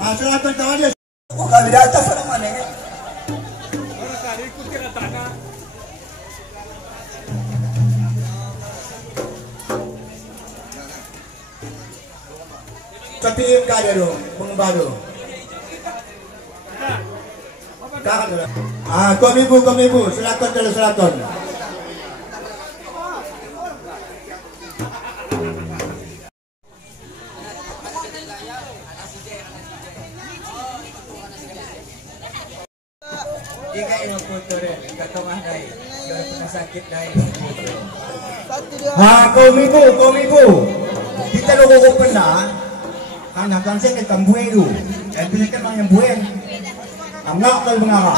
Selatan tahu dia. Oh, kami di atas orang mana kan? Orang tadi ikut kira tanah. Tapi ka dia dong, pengembara. Kak dulu. Komibu, selatan dulu selatan. Jika ini foto deh, kata mah dai, jangan pernah sakit dai. Komibu. Kita lo pernah. Anak kan saya kan buai tu. Tapi kan mang yang buai. Angak kau mengarah.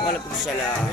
Waalaikumsalam.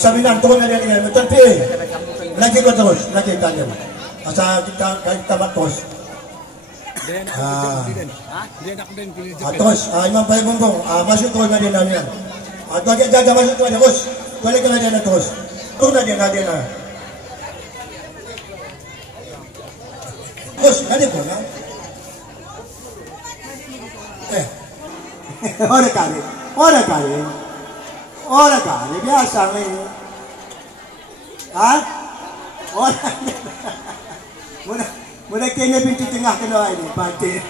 Saminan turun ada dengan betul pi. Lagi kau terus, lagi tanya. Asal kita batos. Terus, Imam Bayi Bumbung, masuk terus Madinah ni. Atau dia jaga masuk terus terus. Balik ke Madinah terus. Turun Madinah. Terus, ada kau kan? Orang kali biasa ni. Mula kena pintu tengah kena ini, pati.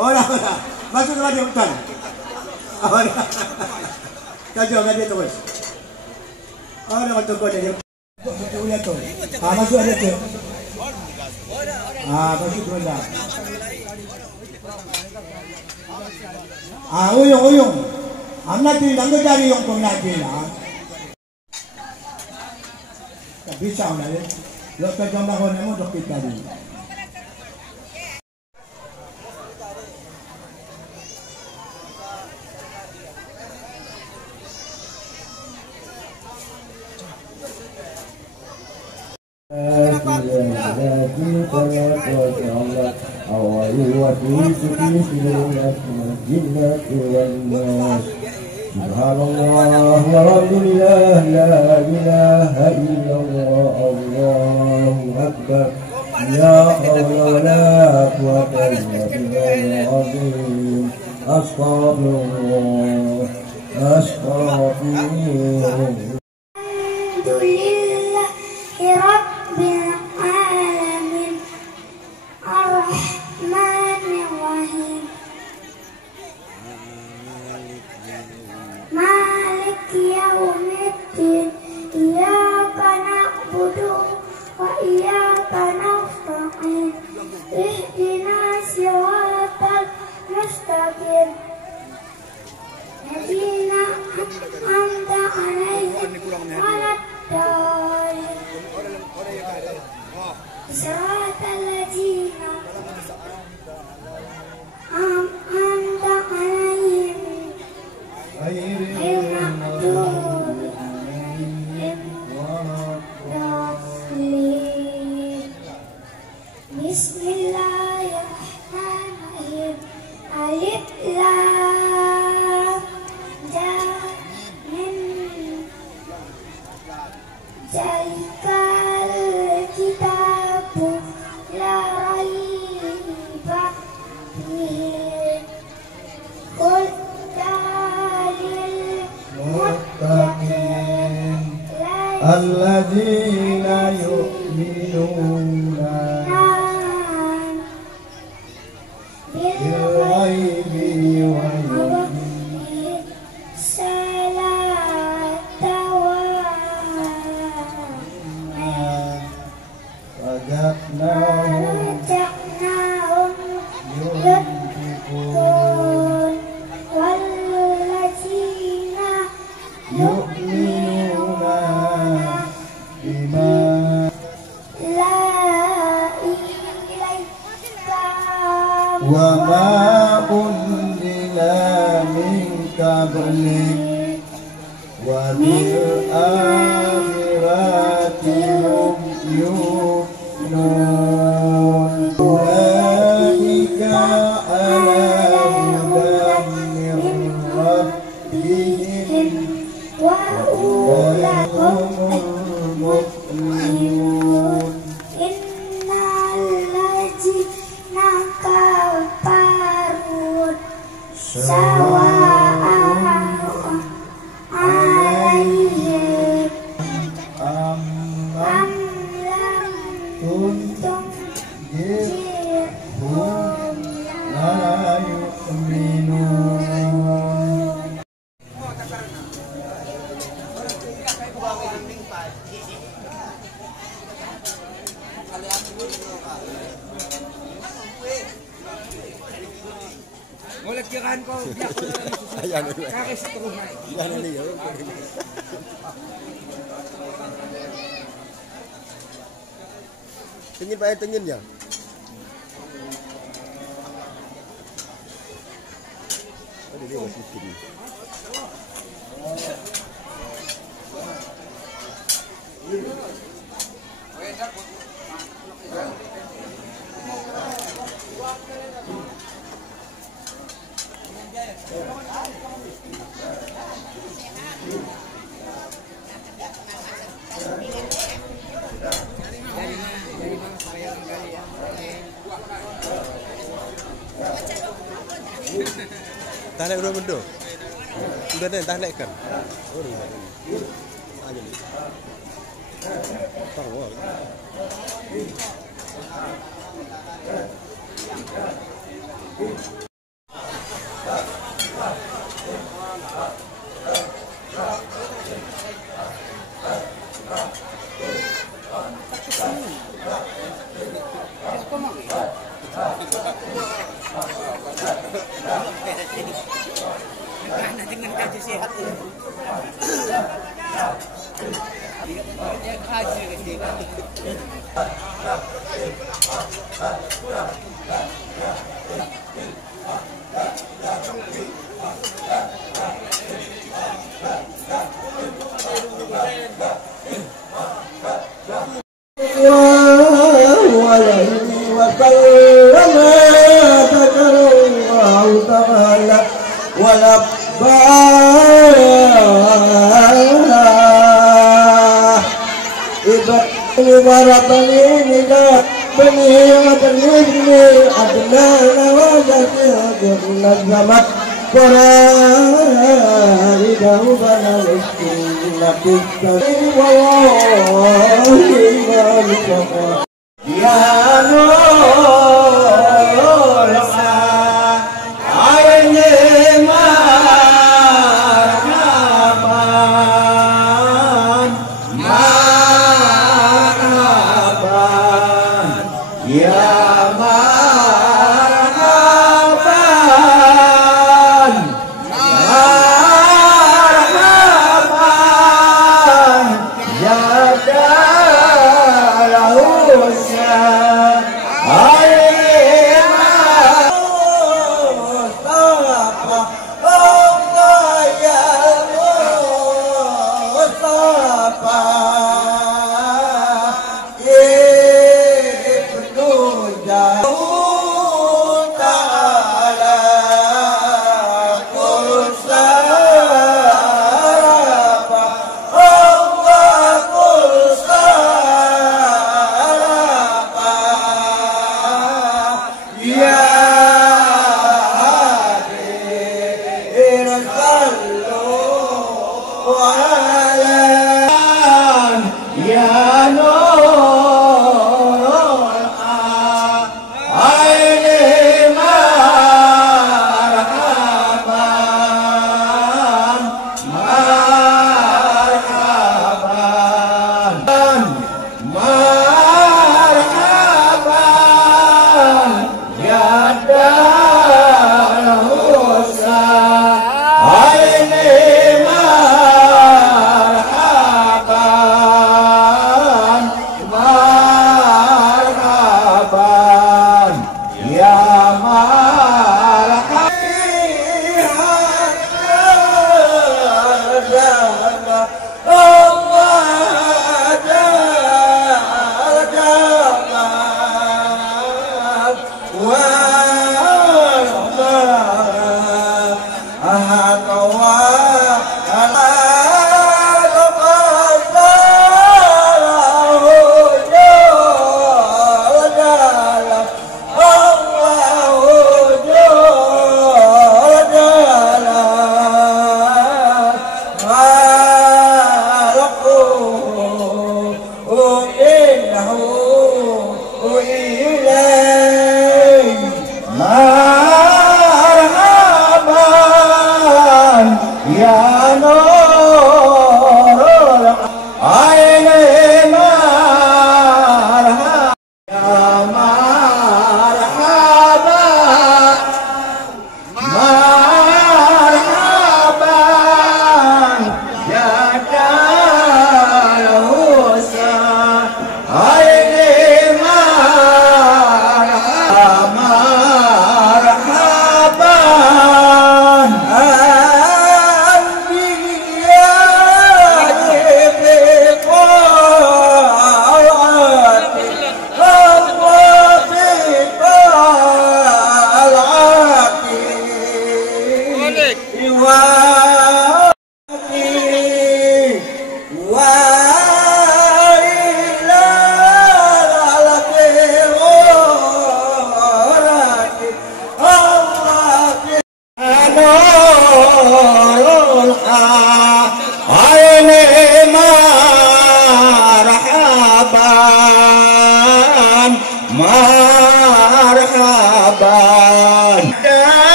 Orang masuk lagi hutan. Tajuk dia terus. Orang masuk kau dia. Boleh tu. Masuk ada tu. Masuk ronda. Uyung. Anak tu nanggut dari yang kau nak lah. Tak bisa nak le. Lepas jam bahon emo dok kita ni. Subhanallah walhamdulillah la ilaha illallah Allahu akbar ya Allah la quwwata illa billahil azim astaghfirullah astaghfirullah. Alhamdulillahi rabbil alamin arrahmanir rahim Malik yaumiddin iyyaka na'budu na'budu wa iyyaka nasta'in. Ihdinas siratal mustaqim. Ladzina an'amta 'alaihim waladdallin. Siratal ladzina an'amta 'alaihim ghairil maghdubi 'alaihim waladdallin. Bismillahirrahmanirrahim. Alif lam ra. Zalikal kitabu la raiba fihi hudan lil muttaqin alladzina yu'minuna bil ghaibi wa ghaibi salata wa wajadnahum yunfiqun walladzina yu'minuna bima la ilaika wa ma unzila min qablik wa bil akhirati hum yu'minun. Ulaika ala hudan min rabbihim wa humul muflihun. innal ladzina kafaru sawa'un alaihim am lam tunzirhum la yu'minun. Ngulit kiraan ko, biyak ko na lang susunod. Kakis ito na. Tingin pa tingin ya. Ada dia masih kiri. Tak naik berapa benda? Sudah tak naikkan. Oh, ni. Aja ni. Tahu ah. Dengan kaji sehat ini. Dia kaji ke Ya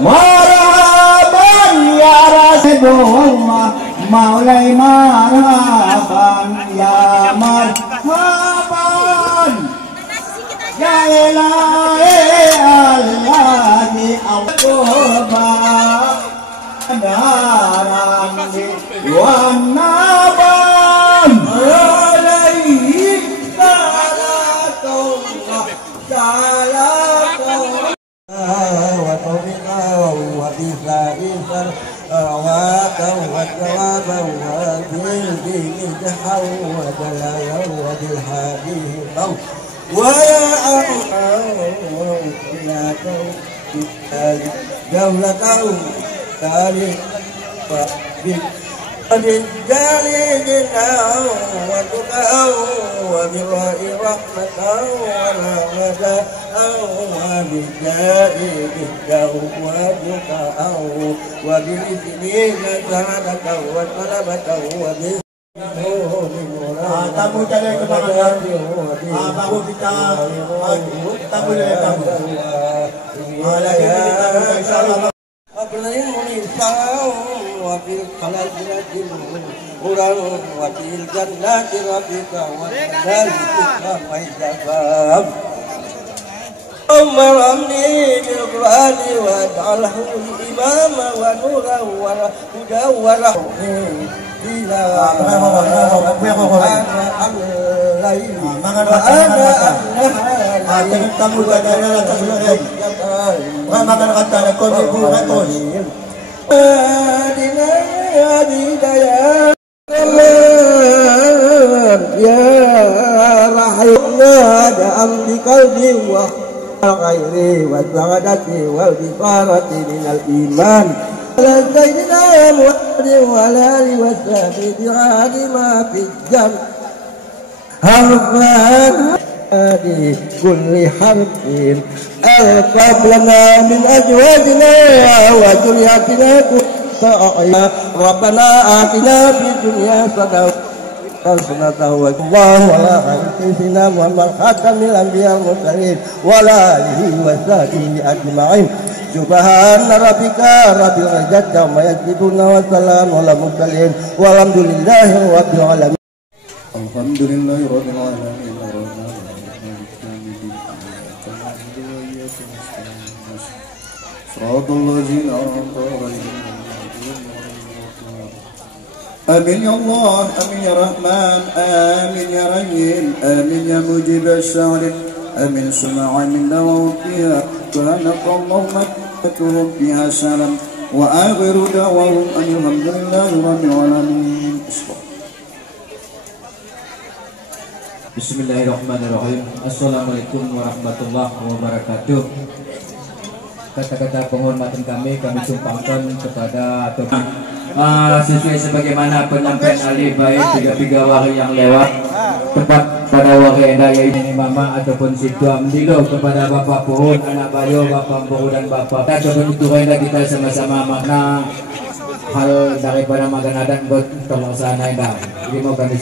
Marhaban ya Rasulullah maulai marhaban ya marhaban ya ilahi allahi al-qurban naramni wa naban alaihi salatullah salatullah wa tawfiqa wa bisaisar أعواك والجواب وبالدين تحول لا يود الحديث ويا لا تولى دولة تاريخ وبالرجال جنا وتقى وبالرأي رحمة ورحمة وبالجائد وبالبكاء وبالإثمين سعادة وطلبة tamu jalan ke belakang. Baru kita tamu jalan tamu. Lagi kita insyaallah. Ablain munisau wa fil khalaqatil quran wa fil jannati rabbika wa dzalika faizab. Umarni bil Qur'ani wa ja'alhu imama wa nuran wa hudan wa rahmatan ila tamu gadara tasulay makan kata ko ibu ko ya rahimah amdi qalbi wa ghairi wa sa'adati wal bifarati minal iman Sayyidina Muhammad wa alihi wa sahbihi bi'ali ma fi jannah harfan di kulli harfin alqab lana min azwajina wa dhurriyyatina ta'ala rabbana atina fid dunya hasanatan wa Allahu ala sayyidina Muhammad khatamil anbiya wal mursalin wa alihi wa sahbihi ajma'in subhana rabbika rabbil izzati amma yasifun wa salamun alal mursalin walhamdulillahi rabbil alamin. Alhamdulillahi rabbil alamin. صراط الذين أنعمت عليهم آمين يا الله آمين يا رحمن آمين يا رحيم آمين يا مجيب الشعر آمين سمع من دعوة فيها سبحانك اللهم تكتهم فيها سلام وآخر دعواهم أن الحمد لله رب العالمين. Bismillahirrahmanirrahim. Assalamualaikum warahmatullahi wabarakatuh. Kata-kata penghormatan kami tumpangkan kepada sesuai sebagaimana penyampaian ahli baik 3 wari yang lewat tepat pada wari raya ini mama ataupun situ amdilo kepada bapak pohon anak bayo bapak pohon dan bapak ataupun itu kita sama-sama makna hal daripada makan adat buat tolong sana indah. Jadi mau kami